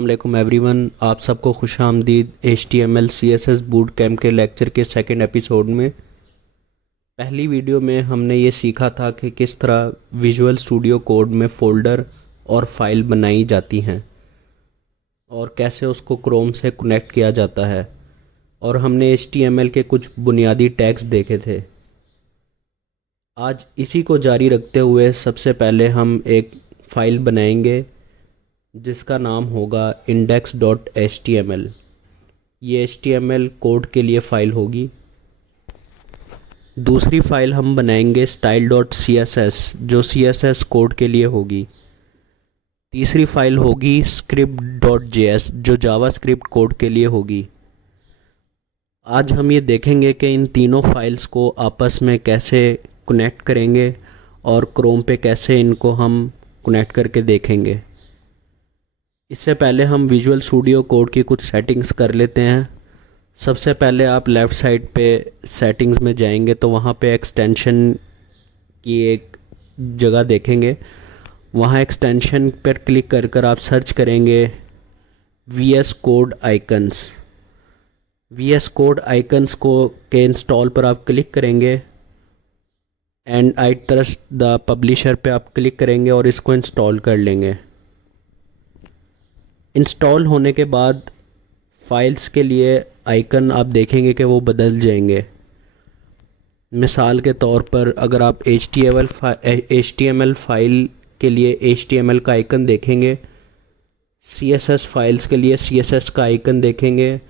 अस्सलाम एवरीवन, आप सबको खुश आमदीद HTML CSS बूट कैम्प के लेक्चर के सेकंड एपिसोड में। पहली वीडियो में हमने ये सीखा था कि किस तरह विजुअल स्टूडियो कोड में फ़ोल्डर और फाइल बनाई जाती हैं और कैसे उसको क्रोम से कनेक्ट किया जाता है, और हमने HTML के कुछ बुनियादी टैग्स देखे थे। आज इसी को जारी रखते हुए सबसे पहले हम एक फ़ाइल बनाएंगे जिसका नाम होगा index.html। ये HTML कोड के लिए फ़ाइल होगी। दूसरी फ़ाइल हम बनाएंगे style.css जो CSS कोड के लिए होगी। तीसरी फ़ाइल होगी script.js जो जावास्क्रिप्ट कोड के लिए होगी। आज हम ये देखेंगे कि इन तीनों फाइल्स को आपस में कैसे कनेक्ट करेंगे और क्रोम पे कैसे इनको हम कनेक्ट करके देखेंगे। इससे पहले हम विजुअल स्टूडियो कोड की कुछ सेटिंग्स कर लेते हैं। सबसे पहले आप लेफ़्ट साइड पे सेटिंग्स में जाएंगे तो वहाँ पे एक्सटेंशन की एक जगह देखेंगे। वहाँ एक्सटेंशन पर क्लिक कर आप सर्च करेंगे VS code icons. VS code icons को के इंस्टॉल पर आप क्लिक करेंगे and I trust the publisher पे आप क्लिक करेंगे और इसको इंस्टॉल कर लेंगे। इंस्टॉल होने के बाद फाइल्स के लिए आइकन आप देखेंगे कि वो बदल जाएंगे। मिसाल के तौर पर अगर आप HTML फ़ाइल के लिए HTML का आइकन देखेंगे, CSS फाइल्स के लिए CSS का आइकन देखेंगे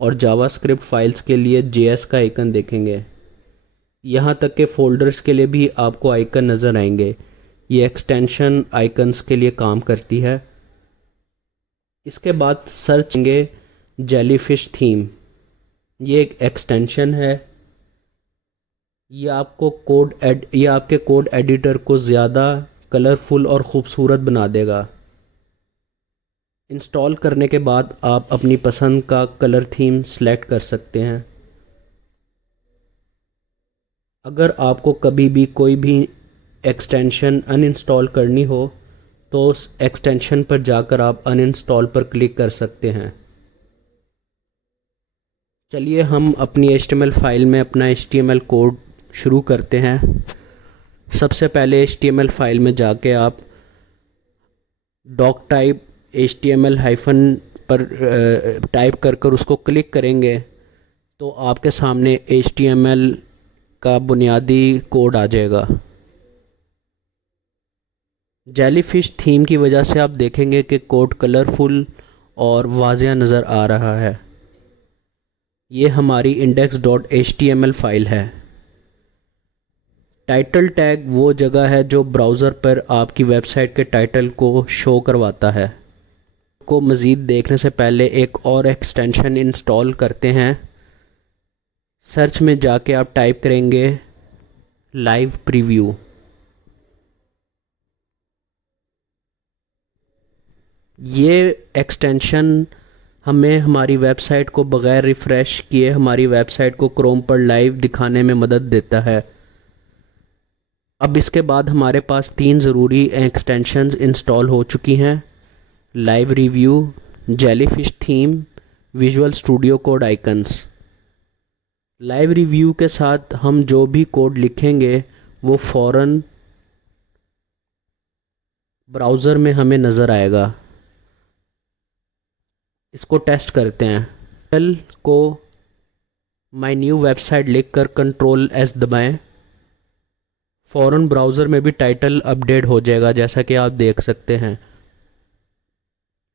और जावास्क्रिप्ट फाइल्स के लिए JS का आइकन देखेंगे। यहाँ तक के फ़ोल्डर्स के लिए भी आपको आइकन नज़र आएंगे। ये एक्सटेंशन आइकन्स के लिए काम करती है। इसके बाद सर्च करेंगे जेलीफिश थीम। ये एक एक्सटेंशन है। ये आपके कोड एडिटर को ज़्यादा कलरफुल और ख़ूबसूरत बना देगा। इंस्टॉल करने के बाद आप अपनी पसंद का कलर थीम सेलेक्ट कर सकते हैं। अगर आपको कभी भी कोई भी एक्सटेंशन अनइंस्टॉल करनी हो तो उस एक्सटेंशन पर जाकर आप अनइंस्टॉल पर क्लिक कर सकते हैं। चलिए हम अपनी HTML फ़ाइल में अपना HTML कोड शुरू करते हैं। सबसे पहले HTML फ़ाइल में जाके आप डॉक टाइप HTML हाइफन पर टाइप कर उसको क्लिक करेंगे तो आपके सामने HTML का बुनियादी कोड आ जाएगा। जेलीफिश थीम की वजह से आप देखेंगे कि कोड कलरफुल और वाज़िया नज़र आ रहा है। ये हमारी index.html फ़ाइल है। टाइटल टैग वो जगह है जो ब्राउज़र पर आपकी वेबसाइट के टाइटल को शो करवाता है। को मज़ीद देखने से पहले एक और एक्सटेंशन इंस्टॉल करते हैं। सर्च में जाके आप टाइप करेंगे लाइव प्रीव्यू। ये एक्सटेंशन हमें हमारी वेबसाइट को बग़ैर रिफ़्रेश किए हमारी वेबसाइट को क्रोम पर लाइव दिखाने में मदद देता है। अब इसके बाद हमारे पास 3 ज़रूरी एक्सटेंशंस इंस्टॉल हो चुकी हैं: live review, jellyfish theme, visual studio code icons. Live review के साथ हम जो भी कोड लिखेंगे वो फ़ौरन ब्राउज़र में हमें नज़र आएगा। इसको टेस्ट करते हैं। टाइटल को माय न्यू वेबसाइट लिखकर Ctrl+S दबाएं। फ़ौरन ब्राउज़र में भी टाइटल अपडेट हो जाएगा जैसा कि आप देख सकते हैं।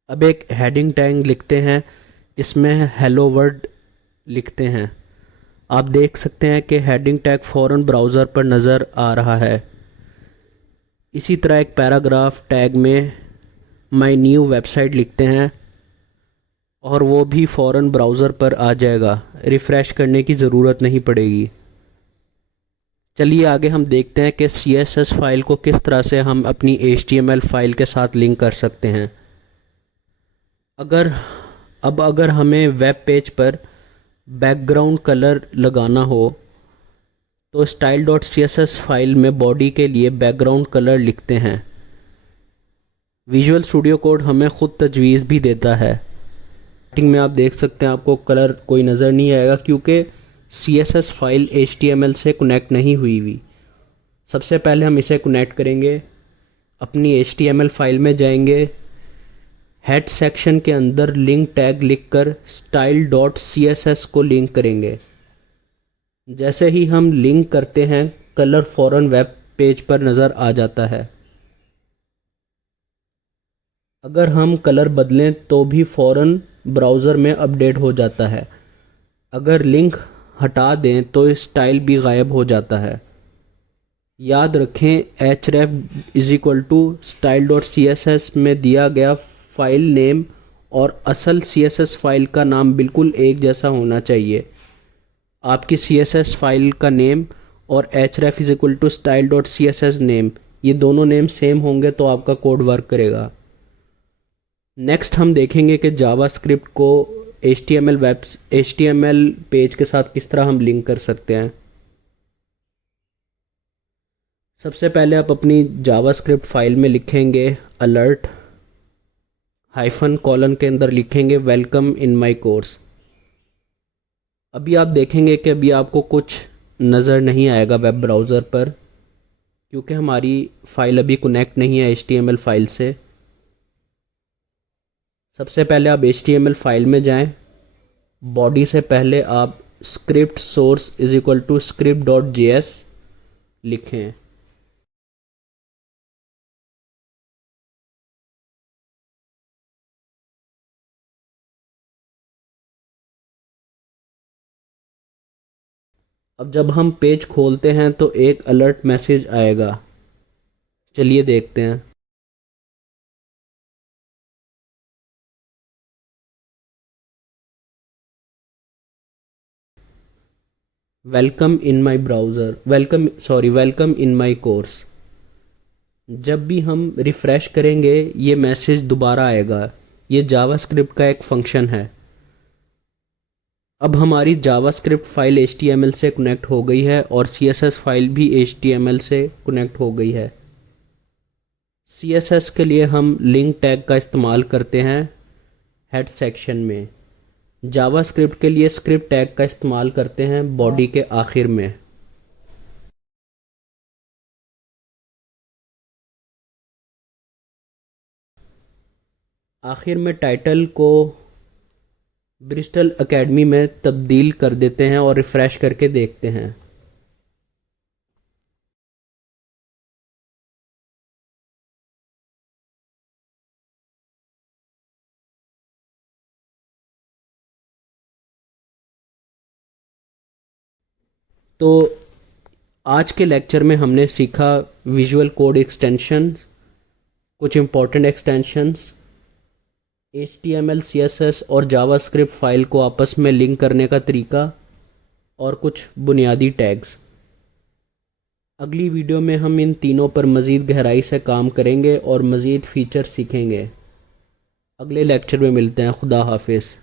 अब एक हेडिंग टैग लिखते हैं, इसमें हेलो वर्ल्ड लिखते हैं। आप देख सकते हैं कि हेडिंग टैग फ़ौरन ब्राउज़र पर नज़र आ रहा है। इसी तरह एक पैराग्राफ टैग में माय न्यू वेबसाइट लिखते हैं और वो भी फ़ौरन ब्राउज़र पर आ जाएगा। रिफ़्रेश करने की ज़रूरत नहीं पड़ेगी। चलिए आगे हम देखते हैं कि CSS फ़ाइल को किस तरह से हम अपनी HTML फ़ाइल के साथ लिंक कर सकते हैं। अगर हमें वेब पेज पर बैकग्राउंड कलर लगाना हो तो style.css फ़ाइल में बॉडी के लिए बैकग्राउंड कलर लिखते हैं। विजुअल स्टूडियो कोड हमें ख़ुद तजवीज़ भी देता है। स्टार्टिंग में आप देख सकते हैं आपको कलर कोई नज़र नहीं आएगा क्योंकि CSS फाइल HTML से कनेक्ट नहीं हुई। सबसे पहले हम इसे कनेक्ट करेंगे। अपनी HTML फाइल में जाएंगे, हेड सेक्शन के अंदर लिंक टैग लिखकर style.css को लिंक करेंगे। जैसे ही हम लिंक करते हैं कलर फ़ौरन वेब पेज पर नज़र आ जाता है। अगर हम कलर बदलें तो भी फ़ौरन ब्राउज़र में अपडेट हो जाता है। अगर लिंक हटा दें तो स्टाइल भी गायब हो जाता है। याद रखें href style.css में दिया गया फ़ाइल नेम और असल CSS फ़ाइल का नाम बिल्कुल एक जैसा होना चाहिए। आपकी CSS फ़ाइल का नेम और href style.css नेम, ये दोनों नेम सेम होंगे तो आपका कोड वर्क करेगा। नेक्स्ट हम देखेंगे कि जावास्क्रिप्ट को HTML पेज के साथ किस तरह हम लिंक कर सकते हैं। सबसे पहले आप अपनी जावास्क्रिप्ट फाइल में लिखेंगे अलर्ट -: के अंदर लिखेंगे वेलकम इन माय कोर्स। अभी आप देखेंगे कि अभी आपको कुछ नज़र नहीं आएगा वेब ब्राउज़र पर क्योंकि हमारी फ़ाइल अभी कनेक्ट नहीं है HTML फाइल से। सबसे पहले आप HTML फाइल में जाएं। बॉडी से पहले आप स्क्रिप्ट सोर्स script.js लिखें। अब जब हम पेज खोलते हैं तो एक अलर्ट मैसेज आएगा। चलिए देखते हैं। Welcome in my course. जब भी हम रिफ़्रेश करेंगे ये मैसेज दोबारा आएगा। ये जावास्क्रिप्ट का एक फंक्शन है। अब हमारी जावास्क्रिप्ट फ़ाइल HTML से कनेक्ट हो गई है और CSS फ़ाइल भी HTML से कनेक्ट हो गई है। CSS के लिए हम लिंक टैग का इस्तेमाल करते हैं हेड सेक्शन में। जावास्क्रिप्ट के लिए स्क्रिप्ट टैग का इस्तेमाल करते हैं बॉडी के आखिर में। आखिर में टाइटल को ब्रिस्टल एकेडमी में तब्दील कर देते हैं और रिफ़्रेश करके देखते हैं। तो आज के लेक्चर में हमने सीखा विजुअल कोड एक्सटेंशंस, कुछ इम्पोर्टेंट एक्सटेंशंस, HTML, CSS और जावास्क्रिप्ट फ़ाइल को आपस में लिंक करने का तरीका और कुछ बुनियादी टैग्स। अगली वीडियो में हम इन तीनों पर मज़ीद गहराई से काम करेंगे और मज़ीद फ़ीचर सीखेंगे। अगले लेक्चर में मिलते हैं। खुदा हाफिज़।